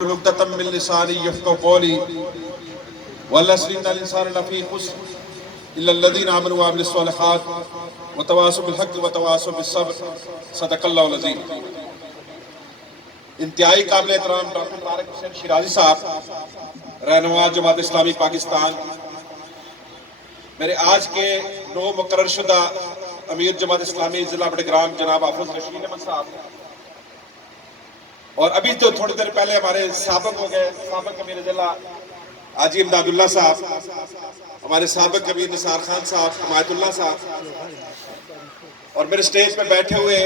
عقدة من لساني يفقهوا قولي والعصر إن الإنسان لفي خسر إلا الذين آمنوا وعملوا الصالحات وتواصوا بالحق وتواصوا بالصبر صدق اللہ العظیم۔ انتہائی قابل احترام ڈاکٹر طارق حسین شیرازی صاحب، رہنما جماعت اسلامی پاکستان، میرے آج کے نو مقرر شدہ امیر جماعت اسلامی ضلع بڑگرام جناب حافظ رشید احمد صاحب، اور ابھی تو تھوڑی دیر پہلے ہمارے سابق ہو گئے سابق امیر ضلع حاجی امداد اللہ صاحب، ہمارے سابق امیر نثار خان صاحب، حمایت اللہ صاحب، اور میرے سٹیج پہ بیٹھے ہوئے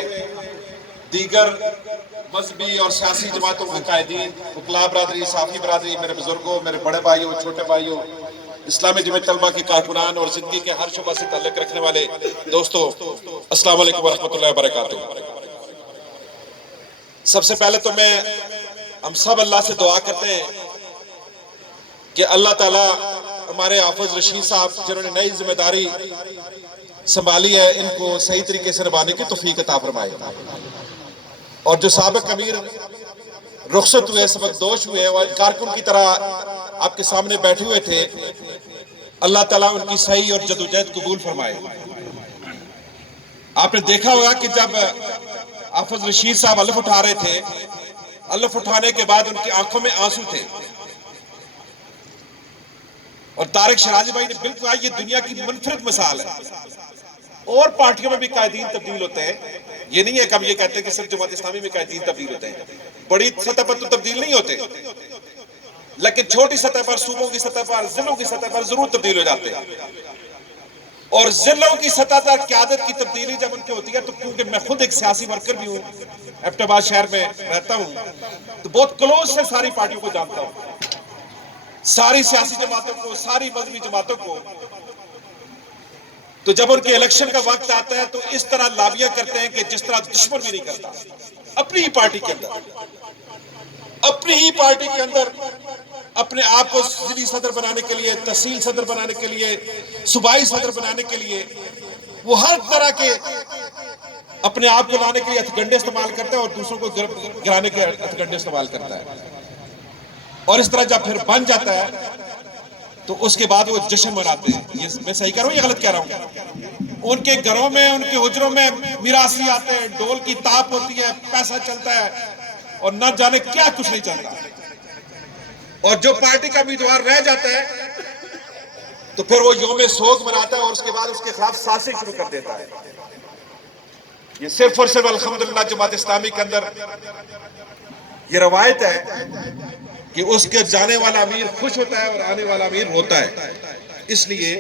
دیگر مذہبی اور سیاسی جماعتوں کے قائدین، وکلاء برادری، صحافی برادری، میرے بزرگوں، میرے بڑے بھائیوں، چھوٹے بھائیوں، اسلامی جمعیت طلبہ کے کارکنان اور زندگی کے ہر شعبہ سے تعلق رکھنے والے دوستو، السلام علیکم ورحمۃ اللہ وبرکاتہ۔ سب سے پہلے تو ہم سب اللہ سے دعا کرتے ہیں کہ اللہ تعالیٰ ہمارے حافظ رشید صاحب جنہوں نے نئی ذمہ داری سنبھالی ہے، ان کو صحیح طریقے سے نبھانے کی توفیق عطا فرمائے، اور جو سابق امیر رخصت ہوئے، سبق دوش ہوئے اور کارکن کی طرح آپ کے سامنے بیٹھے ہوئے تھے، اللہ تعالیٰ ان کی صحیح اور جدوجہد قبول فرمائے۔ آپ نے دیکھا ہوگا کہ جب حافظ رشید صاحب الف اٹھا رہے تھے، الف اٹھانے کے بعد ان کی آنکھوں میں آنسو تھے، اور طارق شیرازی بھائی نے بالکل یہ دنیا کی منفرد مثال ہے۔ اور پارٹیوں میں بھی قائدین تبدیل ہوتے ہیں، یہ نہیں ہے کہ ہم یہ کہتے ہیں کہ صرف جماعت اسلامی میں قائدین تبدیل ہوتے ہیں، بڑی سطح پر تو تبدیل نہیں ہوتے، لیکن چھوٹی سطح پر، صوبوں کی سطح پر، ضلعوں کی سطح پر ضرور تبدیل ہو جاتے ہیں۔ اور ضلعوں کی سطح پر قیادت کی تبدیلی جب ان کی ہوتی ہے تو کیونکہ میں خود ایک سیاسی ورکر بھی ہوں، ایبٹ آباد شہر میں رہتا ہوں، تو بہت کلوز سے ساری پارٹیوں کو جانتا ہوں، ساری سیاسی جماعتوں کو، ساری مذہبی جماعتوں کو۔ تو جب ان کے الیکشن کا وقت آتا ہے تو اس طرح لابیاں کرتے ہیں کہ جس طرح دشمن بھی نہیں کرتا، اپنی ہی پارٹی کے اندر، اپنی ہی پارٹی کے اندر اپنے آپ کو ضلعی صدر بنانے کے لیے، تحصیل صدر بنانے کے لیے، صوبائی صدر بنانے کے لیے، وہ ہر طرح کے اپنے آپ کو لانے کے لیے ہتھ کنڈے استعمال کرتا ہے اور دوسروں کو گرانے کے ہتھ کنڈے استعمال کرتا ہے، اور اس طرح جب پھر بن جاتا ہے تو اس کے بعد وہ جشن مناتے ہیں۔ یہ میں صحیح کہہ رہا ہوں یا غلط کہہ رہا ہوں؟ ان کے گھروں میں، ان کے حجروں میں میراثی آتے ہیں، ڈول کی تاپ ہوتی ہے، پیسہ چلتا ہے، اور نہ جانے کیا کچھ نہیں چلتا، اور جو پارٹی کا امیدوار رہ جاتا ہے تو پھر وہ یوم سوگ مناتا ہے اور اس کے بعد اس کے خلاف سازشیں شروع کر دیتا ہے۔ یہ صرف اور صرف الحمدللہ جماعت اسلامی کے اندر یہ روایت ہے کہ اس کے جانے والا امیر خوش ہوتا ہے اور آنے والا امیر روتا ہے، اس لیے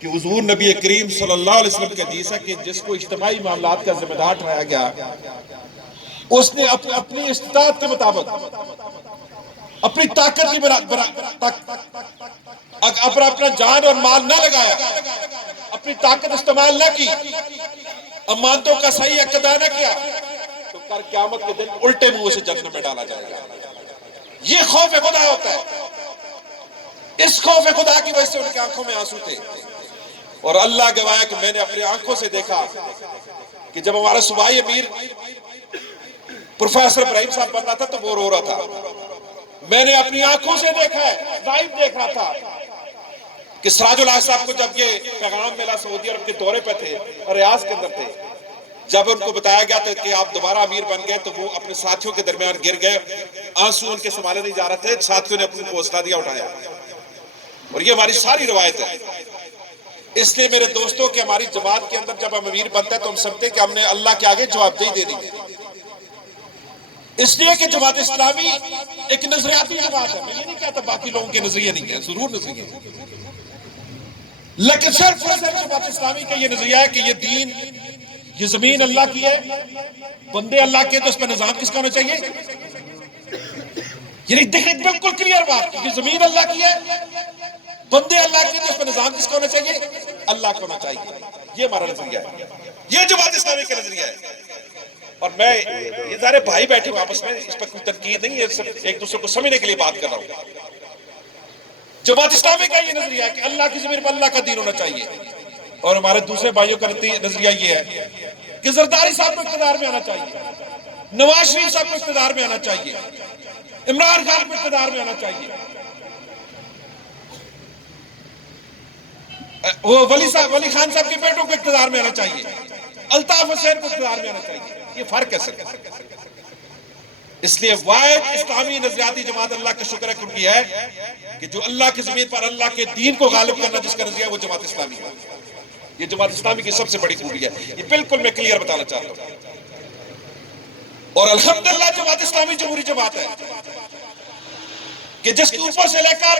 کہ حضور نبی کریم صلی اللہ علیہ وسلم کی حدیث ہے کہ جس کو اجتماعی معاملات کا ذمہ دار ٹھہرایا گیا، اس نے اپنی استطاعت کے مطابق، اپنی طاقت کی اپنا جان اور مال نہ لگایا، اپنی طاقت استعمال نہ کی، امانتوں کا صحیح ادا نہ کیا، تو کل قیامت کے دن الٹے منہ سے جہنم میں ڈالا جائے گا۔ یہ خوف خدا ہوتا ہے، اس خوف خدا کی وجہ سے ان کی آنکھوں میں آنسو تھے، اور اللہ گواہ ہے کہ میں نے اپنی آنکھوں سے دیکھا کہ جب ہمارا صوبائی امیر پروفیسر ابراہیم صاحب بن رہا تھا تو وہ رو رہا تھا۔ میں نے اپنی آنکھوں سے دیکھا ہے، لائیو دیکھ رہا تھا کہ سراج الحق صاحب کو جب یہ پیغام ملا، سعودی عرب کے دورے پہ تھے اور ریاض کے اندر تھے، جب ان کو بتایا گیا تھا کہ آپ دوبارہ امیر بن گئے تو وہ اپنے ساتھیوں کے درمیان گر گئے، آنسو ان کے سنبھالے نہیں جا رہے تھے، ساتھیوں نے اپنے کو حوصلہ دیا، اٹھایا، اور یہ ہماری ساری روایت ہے۔ اس لیے میرے دوستوں کہ ہماری جماعت کے اندر جب ہم امیر بنتا ہے تو ہم سمجھتے ہیں کہ ہم نے اللہ کے آگے جواب دہی دینی ہے، اس لیے کہ جماعت اسلامی ایک نظریاتی جماعت ہے۔ میں یہ نہیں کہتا باقی لوگوں کے نظریے نہیں ہیں، ضرور نظریے ہیں، لیکن صرف اور صرف جماعت اسلامی کا یہ نظریہ ہے کہ یہ دین، یہ زمین اللہ کی ہے، بندے اللہ کے، تو اس پہ نظام کس کا ہونا چاہیے؟ یعنی دیکھیں بالکل کلیئر بات، یہ زمین اللہ کی ہے، بندے اللہ کے، تو اس پہ نظام کس کا ہونا چاہیے؟ اللہ کا ہونا چاہیے۔ یہ ہمارا نظریہ ہے، یہ جماعت اسلامی کا نظریہ ہے۔ اور میں یہ سارے بھائی بیٹھے ہوں آپس میں، اس پر کوئی تنقید نہیں ہے، صرف ایک دوسرے کو سمجھنے کے لیے بات کر رہا ہوں۔ جماعت اسلامی کا یہ نظریہ ہے کہ اللہ کی زمین پر اللہ کا دین ہونا چاہیے، اور ہمارے دوسرے بھائیوں کا نظریہ یہ ہے کہ زرداری صاحب کو اقتدار میں آنا چاہیے، نواز شریف صاحب کو اقتدار میں آنا چاہیے، عمران خان کو اقتدار میں آنا چاہیے، وہ ولی خان صاحب کے بیٹوں کو اقتدار میں آنا چاہیے، الطاف حسین کو اقتدار میں آنا چاہیے. یہ فرق کیسے؟ اس لیے واحد اسلامی نظریاتی جماعت اللہ کا شکر ہے کہ ان کی ہے کہ جو اللہ کی زمین پر اللہ کے دین کو غالب کرنا جس کا نظریہ ہے وہ جماعت اسلامی ہے. یہ جماعت اسلامی کی سب سے بڑی خوبی ہے. یہ بالکل میں کلیئر بتانا چاہتا ہوں. اور الحمدللہ جماعت اسلامی جمہوری جماعت ہے کہ جس کے اوپر سے لے کر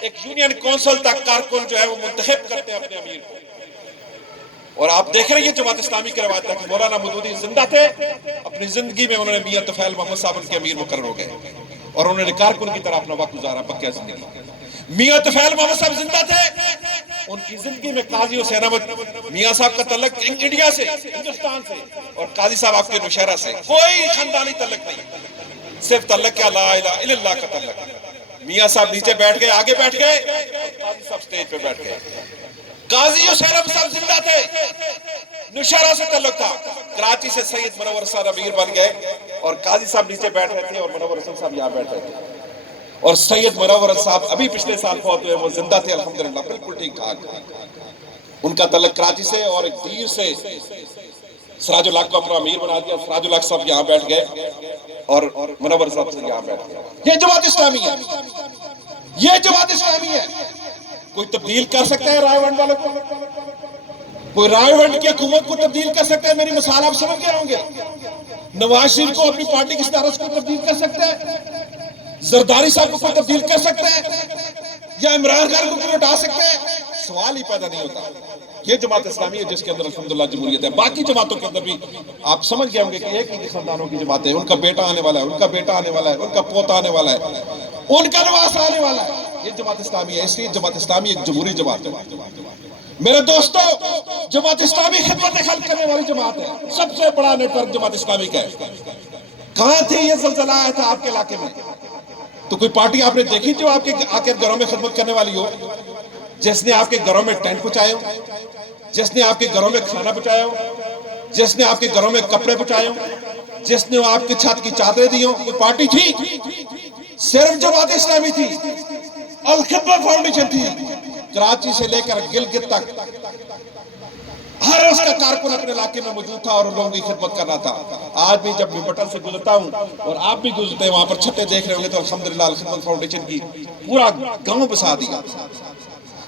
ایک یونین کونسل تک کارکن جو ہے وہ منتخب کرتے ہیں اپنے امیر کو. اور آپ دیکھ رہے ہیں جماعت اسلامی کے روایت تک مولانا مودودی زندہ تھے، اپنی زندگی میں انہوں نے میاں طفیل محمد صاحب ان کے امیر مقرر ہو گئے اور انہوں نے کارکن کی طرح اپنا وقت گزارا بقیہ زندگی. میاں طفیل محمد صاحب زندہ تھے، ان کی زندگی میں قاضی حسین احمد میاں صاحب کا تعلق انڈیا سے، ہندوستان سے، اور قاضی صاحب آپ کے نوشہرہ سے. کوئی خاندانی تعلق نہیں، صرف تعلق کیا لا الہ الا اللہ کا تعلق. میاں صاحب نیچے بیٹھ گئے، آگے بیٹھ گئے، قاضی صاحب سٹیج پہ بیٹھ گئے. قاضی حسین احمد صاحب زندہ تھے، نوشہرہ سے تعلق تھا، کراچی سے سید منور حسن امیر بن گئے اور قاضی صاحب نیچے بیٹھ رہے تھے اور منور حسن صاحب یہاں بیٹھ رہے تھے. اور سید منور صاحب ابھی پچھلے سال فوت ہوئے، وہ زندہ تھے الحمدللہ بالکل ٹھیک ٹھاک. ان کا تعلق کراچی سے اور ایک دیر سے سراج الحق کو اپنا امیر بنا دیا. سراج الحق صاحب یہاں بیٹھ گئے اور منور صاحب سے یہاں بیٹھ گئے. یہ جماعت اسلامی ہے، یہ جماعت اسلامی ہے. کوئی تبدیل کر سکتا ہے رائے ونڈ والوں کو؟ کوئی رائے ونڈ کی حکومت کو تبدیل کر سکتا ہے؟ میری مثال آپ سمجھ گئے ہوں گے. نواز شریف کو اپنی پارٹی کی صدارت کو تبدیل کر سکتا ہے؟ زرداری صاحب کو کوئی تبدیل کر سکتا ہے؟ یا عمران خان کو کوئی ہٹا سکتا ہے؟ سوال ہی پیدا نہیں ہوتا. یہ جماعت اسلامی ہے جس کے اندر الحمدللہ جمہوریت ہے. باقی جماعتوں کے اندر بھی آپ سمجھ گئے ہوں گے کہ ایک ہی خاندانوں کی جماعت ہے. ان کا بیٹا آنے والا ہے، ان کا بیٹا آنے والا ہے، ان کا پوتا آنے والا ہے، ان کا نواز آنے والا ہے. یہ جماعت اسلامی ہے. اس لیے جماعت اسلامی ایک جمہوری جماعت ہے. میرے دوستو، جماعت اسلامی خدمت خلق کرنے والی جماعت ہے. سب سے بڑا نیٹ ورک جماعت اسلامی کا ہے. کہاں تھے یہ زلزلہ آیا تھا آپ کے علاقے میں؟ تو کوئی پارٹی آپ نے دیکھی جو آپ کے آ کے گھروں میں خدمت کرنے والی ہو؟ جس نے آپ کے گھروں میں ٹینٹ پہنچائے ہو، جس نے آپ کے گھروں میں کھانا پہنچایا ہو، جس نے آپ کے گھروں میں کپڑے پہنچائے ہو، جس نے آپ کی چھت کی چادریں دی ہوں؟ کوئی پارٹی تھی؟ صرف جماعت اسلامی تھی. الخدمت فاؤنڈیشن تھی. کراچی سے لے کر گلگت تک ہر اس کا کارکن اپنے علاقے میں موجود تھا اور ان لوگوں کی خدمت کرنا تھا. آج بھی جب میں بٹن سے گزرتا ہوں اور آپ بھی گزرتے ہیں، وہاں پر چھتیں دیکھ رہے ہوں گے تو الحمدللہ الخدمت فاؤنڈیشن کی پورا گاؤں بسا دیا.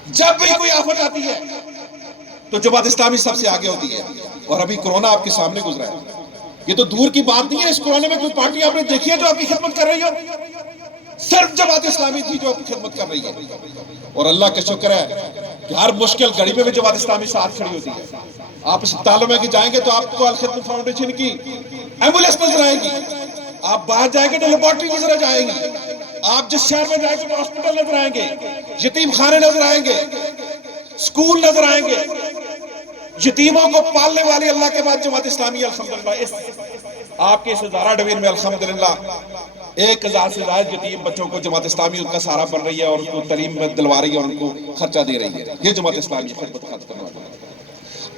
جب بھی کوئی آفت آتی ہے تو جماعت اسلامی سب سے آگے ہوتی ہے. اور ابھی کورونا آپ کے سامنے گزرا ہے. یہ تو دور کی بات نہیں ہے. اس کورونا میں کوئی پارٹی آپ نے دیکھی ہے جو آپ کی خدمت کر رہی ہو؟ صرف جماعت اسلامی تھی جو آپ کی خدمت کر رہی ہے. اور اللہ کا شکر ہے کہ ہر مشکل گھڑی میں بھی جماعت اسلامی ساتھ کھڑی ہوتی ہے. آپ اسپتالوں میں جائیں گے تو آپ کو الخدمت فاؤنڈیشن کی ایمبولینس نظر آئے گی. آپ باہر جائیں گے تو لیبارٹری نظر جائیں گی. آپ جس شہر میں جائیں گے تو ہاسپٹل نظر آئیں گے، یتیم خانے نظر آئیں گے، اسکول نظر آئیں گے. یتیموں کو پالنے والی اللہ کے بعد جماعت اسلامی الحمدللہ. آپ کے اس ہزارہ ڈویژن میں الحمدللہ 1000 سے زائد یتیم بچوں کو جماعت اسلامی ان کا سہارا بن رہی ہے اور ان کو تعلیم میں دلوا رہی ہے اور ان کو خرچہ دے رہی ہے. یہ جماعت اسلامی خدمت خلق کرنے والی ہے.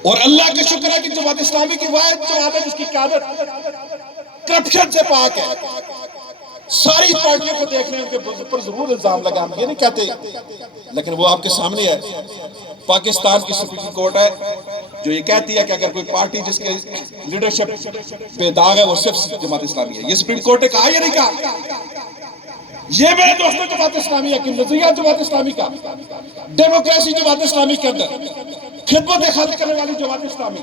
اور اللہ کا شکر ہے کہ جماعت اسلامی کی واحد جماعت ہے جس کی قیادت کرپشن سے پاک ہے. ساری پارٹیوں کو دیکھ رہے ہیں کہ پر ضرور الزام لگا، ہم یہ نہیں کہتے، لیکن وہ آپ کے سامنے ہے. پاکستان کی سپریم کورٹ ہے جو یہ کہتی ہے کہ اگر کوئی پارٹی جس کے لیڈرشپ بے داغ ہے وہ صرف جماعت اسلامی ہے. یہ سپریم کورٹ نے کہا یا نہیں کہا؟ یہ میرے دوستوں جماعت اسلامی ہے کہ نظریہ جماعت اسلامی کا، ڈیموکریسی جماعت اسلامی کے اندر، خدمت خلق کرنے والی جماعت اسلامی،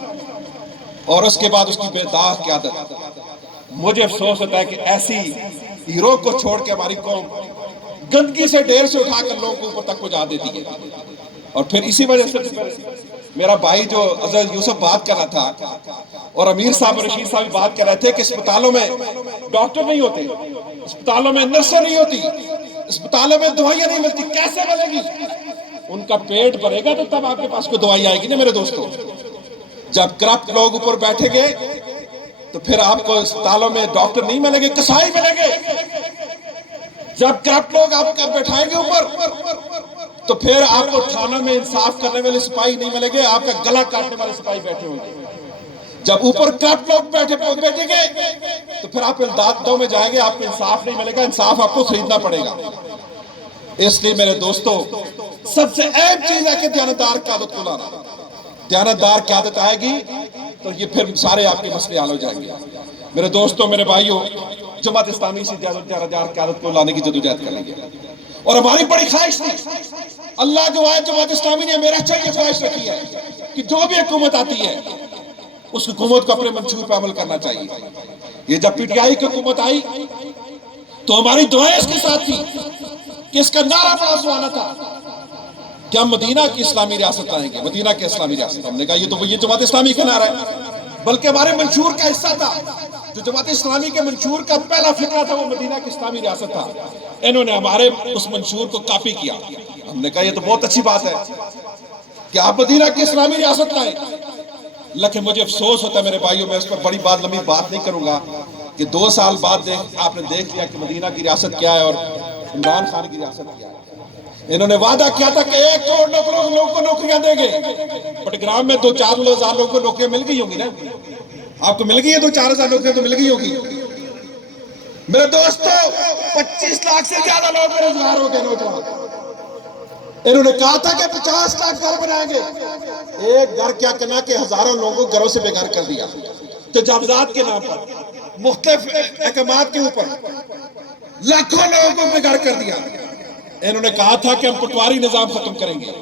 اور اس کے بعد اس کی بے داغ قیادت. مجھے افسوس ہوتا ہے کہ ایسی ہیرو کو چھوڑ کے ہماری قوم گندگی سے ڈھیر سے اٹھا کر لوگوں کو اوپر تک پہنچا دیتی ہے. اور پھر اسی وجہ سے میرا بھائی جو حضرت یوسف بات کر رہا تھا اور امیر صاحب اور رشید صاحب بات کر رہے تھے کہ اسپتالوں میں ڈاکٹر نہیں ہوتے، اسپتالوں میں نرسیں نہیں ہوتی، اسپتالوں میں دوائیاں نہیں ملتی. کیسے ملے گی؟ ان کا پیٹ بھرے گا تو تب آپ کے پاس کوئی دوائی آئے گی نا میرے دوستوں. جب کرپٹ لوگ اوپر بیٹھیں گے تو پھر آپ کو اسپتالوں میں ڈاکٹر نہیں ملیں گے، کسائی ملیں گے. جب کرپٹ لوگ آپ کا بیٹھائیں گے اوپر تو پھر آپ کو تھانوں میں انصاف کرنے والے سپاہی نہیں ملیں گے، آپ کا گلا کاٹنے والے سپاہی بیٹھے ہوں گے. جب اوپر کرپٹ لوگ بیٹھیں گے تو پھر آپ امدادوں میں جائیں گے، آپ کو انصاف نہیں ملے گا، انصاف آپ کو خریدنا پڑے گا۔ اس لیے میرے دوستو، سب سے اہم چیز ہے کہ دیانتدار قیادت کو لانا۔ دیانتدار قیادت آئے گی تو یہ پھر سارے آپ کے مسئلے حل ہو جائیں گے۔ میرے دوستوں، میرے بھائیوں، جماعت اسلامی سے دیانتدار قیادت کو لانے کی جدوجہد کریں گے، اور ہماری بڑی خواہش تھی، اللہ گواہ جماعت اسلامی نے میرا اچھا یہ خواہش رکھی ہے کہ جو بھی حکومت آتی ہے اس حکومت کو اپنے منشور پہ عمل کرنا چاہیے۔ یہ جب پی ٹی آئی کی حکومت آئی تو ہماری دعائیں اس کے ساتھ تھی کہ اس کا نعرہ بڑا سہانا تھا کہ ہم مدینہ کی اسلامی ریاست لائیں گے، مدینہ کی اسلامی ریاست۔ ہم نے کہا یہ جماعت اسلامی کا نعرہ ہے، بلکہ ہمارے منشور کا حصہ تھا۔ جو جماعت اسلامی کے منشور کا پہلا فقرہ تھا وہ مدینہ کی اسلامی ریاست تھا۔ انہوں نے ہمارے اس منشور کو کاپی کیا۔ ہم نے کہا یہ تو بہت اچھی بات ہے کہ آپ مدینہ کی اسلامی ریاست لائیں، لیکن مجھے افسوس ہوتا ہے میرے بھائیوں، میں اس پر بڑی لمبی بات نہیں کروں گا، کہ 2 سال بعد آپ نے دیکھ لیا کہ مدینہ کی ریاست کیا ہے اور عمران خان کی ریاست کیا ہے۔ انہوں نے وعدہ کیا تھا کہ 1 کروڑ لوگوں کو نوکریاں دیں گے، بٹگرام میں 2-4 ہزار لوگوں کو نوکریاں مل گئی ہوں گی نا؟ آپ کو مل گئی ہے 2-4 ہزار نوکریاں تو مل گئی ہوگی۔ میرے دوستو، 25 لاکھ سے زیادہ لوگ بے روزگار ہو گئے نوجوان۔ انہوں نے کہا تھا کہ 50 لاکھ گھر بنائیں گے، ایک گھر کیا کہنا کہ ہزاروں لوگوں کو گھروں سے بے گھر کر دیا، تجاوزات کے نام پر، مختلف احکامات کے اوپر لاکھوں لوگوں کو بے گھر کر دیا۔ انہوں نے کہا تھا کہ ہم پٹواری نظام ختم کریں گے۔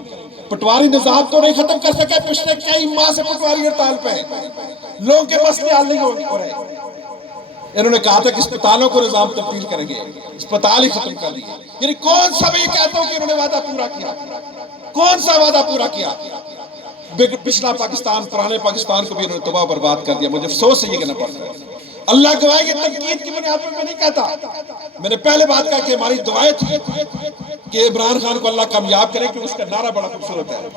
پٹواری نظام تو نہیں ختم کر سکے، پچھلے کئی ماہ سے پٹواری ہڑتال پہ ہیں، لوگوں کے مسئلے حل نہیں ہو رہے۔ انہوں نے کہا تھا کہ اسپتالوں کو نظام تبدیل کریں گے، اسپتال ہی ختم کر دیے۔ یعنی کون سا میں یہ کہتا ہوں کہ انہوں نے وعدہ پورا کیا؟ کون سا وعدہ پورا کیا؟ پچھلا پاکستان، پرانے پاکستان کو بھی انہوں نے تباہ برباد کر دیا۔ مجھے افسوس سے یہ کہنا پڑتا ہے۔ اللہ گواہ یہ تنقید کی بنیاد پر میں نہیں کہتا، میں نے پہلے بات کہا کہ ہماری دعائیں تھی کہ عمران خان کو اللہ کامیاب کرے، کہ اس کا نعرہ بڑا خوبصورت ہے،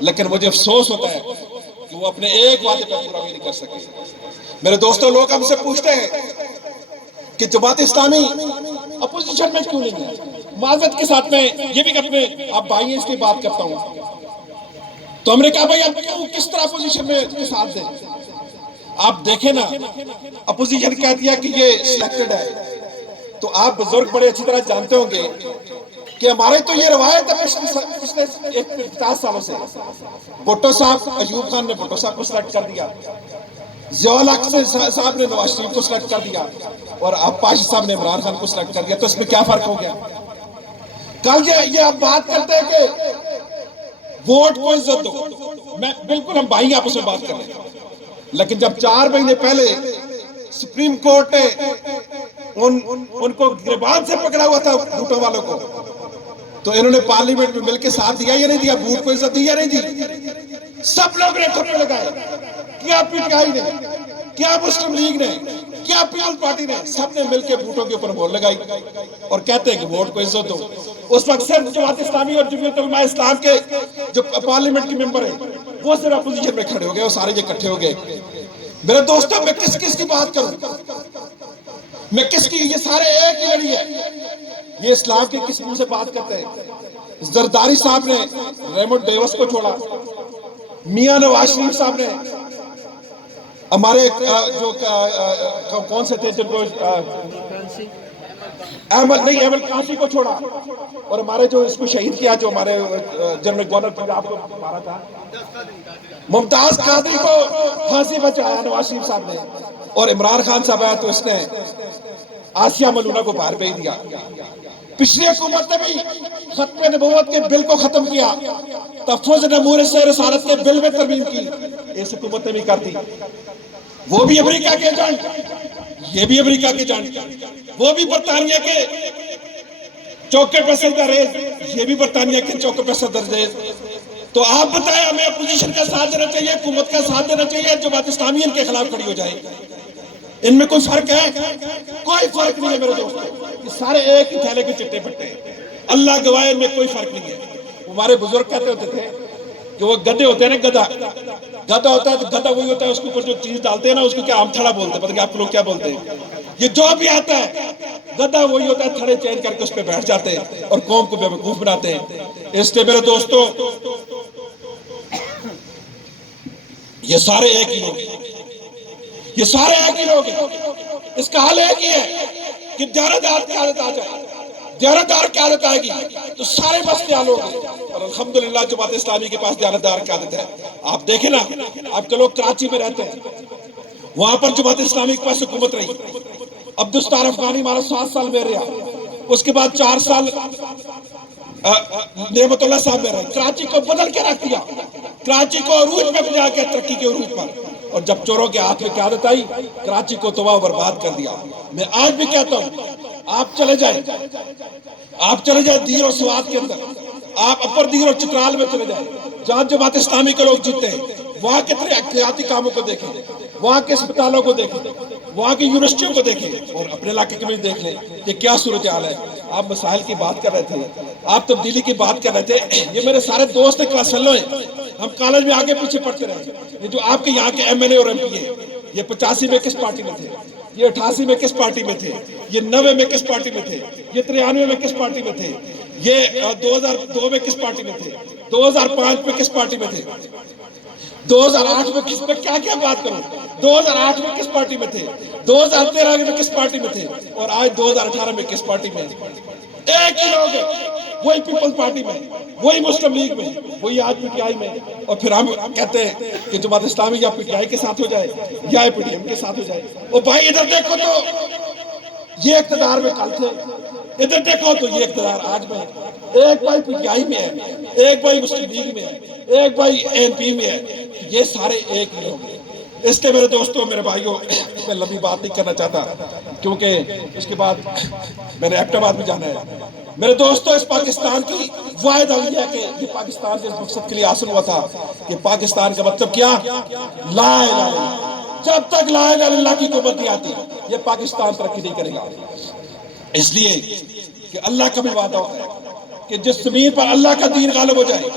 لیکن مجھے افسوس ہوتا ہے کہ وہ اپنے ایک وعدے پر پورا بھی نہیں کر سکے۔ میرے دوستوں، لوگ ہم سے پوچھتے ہیں کہ جماعت اسلامی اپوزیشن میں کیوں نہیں ہے؟ معذرت کے ساتھ میں یہ بھی اپنے آپ بھائی ہیں اس کی بات کرتا ہوں، تو ہم نے کہا بھائی اب کیوں کس طرح اپوزیشن میں کے ساتھ دیں؟ آپ دیکھیں نا، اپوزیشن کہتی ہے کہ یہ سلیکٹڈ ہے، تو آپ بزرگ بڑے اچھی طرح جانتے ہوں گے کہ ہمارے تو یہ روایت ہے پچھلے 50 سالوں سے، بھٹو صاحب، ایوب خان نے بھٹو صاحب کو سلیکٹ کر دیا، ضیاء الحق صاحب نے نواز شریف کو سلیکٹ کر دیا، اور اب پاشا صاحب نے عمران خان کو سلیکٹ کر دیا۔ تو اس میں کیا فرق ہو گیا؟ کل یہ آپ بات کرتے ہیں کہ ووٹ کو عزت دو، میں بالکل ہم بھائی آپس میں بات کر رہے ہیں، لیکن جب 4 مہینے پہلے سپریم کورٹ نے ان کو گریبان سے پکڑا ہوا تھا بھوٹوں والوں کو، تو انہوں نے پارلیمنٹ میں مل کے ساتھ دیا یا نہیں دیا؟ بھوٹ کو عزت دی یا نہیں دی؟ سب لوگ نے ٹھپے لگائے، کیا پی ٹی آئی نے، کیا مسلم لیگ نے، کیا پیپلز پارٹی نے، سب نے مل کے بھوٹوں کے اوپر مہر لگائی اور کہتے ہیں کہ ووٹ کو عزت دو۔ اس وقت صرف جماعت اسلامی اور جمعیت علماء اسلام کے جو پارلیمنٹ کے ممبر ہیں وہ صرف اپوزیشن میں کھڑے ہو گئے، وہ سارے یہ اکٹھے ہو گئے۔ میرے دوستوں، میں کس کی بات کروں؟ میں کس کی؟ یہ سارے ایک ہی لڑی ہے۔ یہ اسلام کے کس منہ سے بات کرتے ہیں؟ زرداری صاحب نے ریمنڈ ڈیوس کو چھوڑا، میاں نواز شریف صاحب نے ہمارے جو کون سے تھے جن کو احمد کانسی کو چھوڑا، اور ہمارے جو اس کو شہید کیا، جو ہمارے جنرل گورنر پنجاب کو مارا تھا، ممتاز قادری کو پھانسی پر چڑھایا نواز شریف صاحب نے، اور عمران خان صاحب آیا تو اس نے آسیہ ملونہ کو باہر بھیج دیا۔ پچھلی حکومت نے بھی ختم نبوت کے بل کو ختم کیا، تحفظ نمور سے رسالت کے بل میں ترمیم کی، اس حکومت نے بھی کر دی۔ وہ بھی امریکہ کے ایجنٹ، یہ بھی امریکہ کے ایجنٹ، وہ بھی برطانیہ کے چوکے پہ سردریز، یہ بھی برطانیہ کے چوکے پہ سردریز۔ تو آپ بتائیں، ہمیں اپوزیشن کا ساتھ دینا چاہیے، حکومت کا ساتھ دینا چاہیے، جماعت اسلامی ان کے خلاف کھڑی ہو جائے؟ ان میں کوئی فرق ہے؟ کوئی فرق نہیں ہے میرے دوستو، یہ سارے ایک ہی تھیلے کے چٹے پٹے ہیں۔ اللہ گواہ ان میں کوئی فرق نہیں ہے۔ ہمارے بزرگ کہتے ہوتے تھے کہ وہ گدھے ہوتے ہیں نا، گدھا ہوتا ہے تو گدھا وہی ہوتا ہے، اس کے اوپر جو چیز ڈالتے ہیں نا اس کو کیا ہم تھڑا بولتے ہیں، پتہ نہیں آپ لوگ کیا بولتے ہیں؟ یہ جو بھی آتا ہے گدھا وہی ہوتا ہے، تھڑے چینج کر کے اس پہ بیٹھ جاتے ہیں اور قوم کو بے وقوف بناتے ہیں۔ اس لیے میرے دوستو، یہ سارے ایک ہی لوگ ہیں۔ یہ سارے ایک ہی لوگ ہیں. اس کا حل ایک ہی ہے کہ دیانتدار قیادت آ جائے. دیانتدار قیادت آئے گی تو سارے مسئلے حل ہوں گے. اور الحمدللہ جماعت اسلامی کے پاس دیانتدار قیادت ہے. آپ دیکھیں نا، آپ کے لوگ کراچی میں رہتے ہیں، وہاں پر جماعت اسلامی کے پاس حکومت رہی. عبدالستار افغانی ہمارا 7 سال میں رہا. اس کے بعد 4 سال نعمت اللہ صاحب میں رہے. کراچی کو بدل کے رکھ دیا، کراچی کو عروج پہ پہنچا کے، ترقی کے عروج پر. اور جب چوروں کے ہاتھ میں قیادت آئی، کراچی کو تباہ و برباد کر دیا. میں آج بھی کہتا ہوں، آپ چلے جائیں دیر اور سوات کے اندر، آپ اپر دیر اور چترال میں چلے جائیں، جہاں جماعت اسلامی کے لوگ جیتے ہیں، وہاں کے ترقیاتی کاموں کو دیکھیں، وہاں کے اسپتالوں کو دیکھیں، وہاں کی یونیورسٹیوں کو دیکھیں، اور اپنے علاقے کے بھی دیکھ لیں کہ کیا صورتحال ہے. آپ مسائل کی بات کر رہے تھے، آپ تبدیلی کی بات کر رہے تھے. یہ میرے سارے دوست ہیں، کلاس فیلو ہیں، ہم کالج میں آگے پیچھے پڑھتے رہے. یہ جو آپ کے یہاں کے ایم این اے اور ایم پی ہیں، یہ 85 میں کس پارٹی میں تھے، یہ 88 میں کس پارٹی میں تھے، یہ 90 میں کس پارٹی میں تھے، یہ 93 میں کس پارٹی میں تھے، یہ 2002 میں کس پارٹی میں تھے، 2005 میں کس پارٹی میں تھے، 2008 میں کس میں کیا بات کروں، 2008 میں کس پارٹی میں تھے، 2013 میں کس پارٹی میں تھے، اور آج 2018 میں کس پارٹی میں. ایک ہی لوگ ہیں، وہی پیپلز پارٹی میں، وہی مسلم لیگ میں، وہی آج پی ٹی آئی میں. اور پھر ہم کہتے ہیں کہ جماعت اسلامی یا پی ٹی آئی کے ساتھ ہو جائے یا پی ٹی ایم کے ساتھ ہو جائے. اور بھائی ادھر دیکھو تو یہ اقتدار میں کل تھے، ادھر دیکھو تو یہ اقتدار آج میں. ایک بھائی پی ٹی آئی میں ہے، ایک بھائی مسلم لیگ میں ہے، ایک بھائی اے این پی میں ہے. یہ سارے ایک ہی لوگ ہیں. اس لیے میرے دوستوں، میرے بھائیوں، میں لمبی بات نہیں کرنا چاہتا کیونکہ اس کے بعد میں نے ایبٹ آباد میں جانا ہے. میرے دوستوں، اس پاکستان کی واحد حل ہے کہ یہ پاکستان جس مقصد کے لیے حاصل ہوا تھا کہ پاکستان کا مطلب کیا، لا الہ الا اللہ. جب تک لا الہ الا اللہ کی قوت نہیں آتی، یہ پاکستان ترقی نہیں کرے گا. اس لیے کہ اللہ کا بھی وعدہ ہوتا ہے کہ جس زمین پر اللہ کا دین غالب ہو جائے،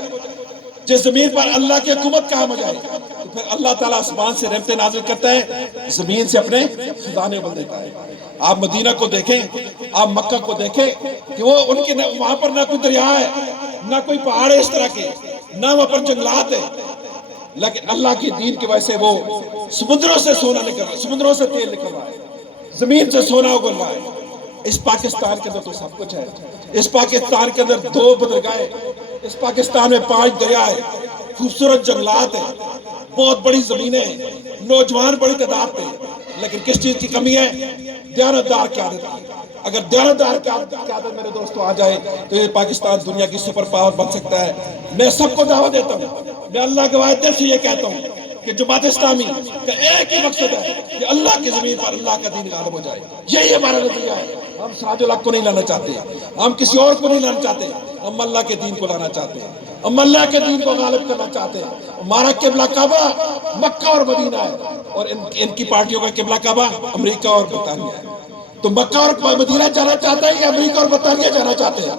جس زمین پر اللہ کی حکومت قائم ہو جائے، تو پھر اللہ تعالیٰ آسمان سے رحمتیں نازل کرتا ہے، زمین سے اپنے خزانے بند دیتا ہے. آپ مدینہ کو دیکھیں، آپ مکہ کو دیکھیں کہ وہ ان کے وہاں پر نہ کوئی دریا ہے، نہ کوئی پہاڑ ہے اس طرح کے، نہ وہاں پر جنگلات ہیں، لیکن اللہ کے دین کی وجہ سے وہ سمندروں سے سونا نکل رہا ہے، سمندروں سے تیل نکل رہا ہے، زمین سے سونا اگل رہا ہے. اس پاکستان کے اندر تو سب کچھ ہے. اس پاکستان کے اندر 2 بندرگاہیں، اس پاکستان میں 5 دریا ہے، خوبصورت جنگلات ہیں، بہت بڑی زمینیں ہیں، نوجوان بڑی تعداد میں. لیکن کس چیز کی کمی ہے؟ دیانتدار قیادت. اگر دیانتدار قیادت میرے دوستوں آ جائے تو یہ پاکستان دنیا کی سپر پاور بن سکتا ہے. میں سب کو دعوت دیتا ہوں، میں اللہ کے وعدے سے یہ کہتا ہوں کہ جماعت اسلامی کا ایک ہی مقصد ہے کہ اللہ کی زمین پر اللہ کا دین غالب ہو جائے. یہی ہمارا نتیجہ ہے. ہم سراج الحق کو نہیں لانا چاہتے، ہم کسی اور کو نہیں لانا چاہتے، ہم اللہ کے دین کو لانا چاہتے ہیں، ہم اللہ کے دین کو غالب کرنا چاہتے ہیں. ہمارا قبلہ کعبہ مکہ اور مدینہ ہے، اور ان کی پارٹیوں کا قبلہ کعبہ امریکہ اور برطانیہ ہے. تو مکہ اور مدینہ جانا چاہتا ہے کہ امریکہ اور برطانیہ جانا چاہتے ہیں؟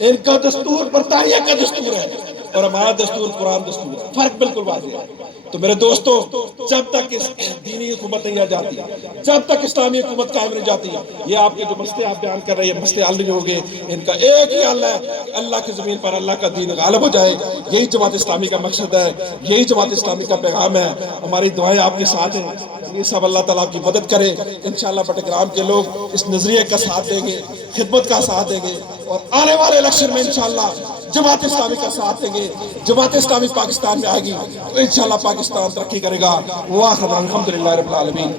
ان کا دستور برطانیہ کا دستور ہے اور ہمارا دستور قرآن دستور ہے. فرق بالکل واضح ہے. تو میرے دوستوں، جب تک اس دینی حکومت نہیں آ جاتی، جب تک اسلامی حکومت قائم نہیں جاتی، یہ آپ کے جو مسئلے آپ بیان کر رہے ہیں، مسئلے حل نہیں ہوں گے. ان کا ایک ہی حل ہے کہ اللہ کی زمین پر اللہ کا دین غالب ہو جائے. یہی جماعت اسلامی کا مقصد ہے، یہی جماعت اسلامی کا پیغام ہے. ہماری دعائیں آپ کے ساتھ ہیں. یہ سب اللہ تعالیٰ آپ کی مدد کرے. انشاءاللہ بٹگرام کے لوگ اس نظریے کا ساتھ دیں گے، خدمت کا ساتھ دیں گے، اور آنے والے الیکشن میں انشاءاللہ جماعت اسلامی کا ساتھ دیں گے. جماعت اسلامی پاکستان میں آئے گی تو انشاءاللہ پاکستان ترقی کرے گا. وآخر الحمدللہ رب العالمین.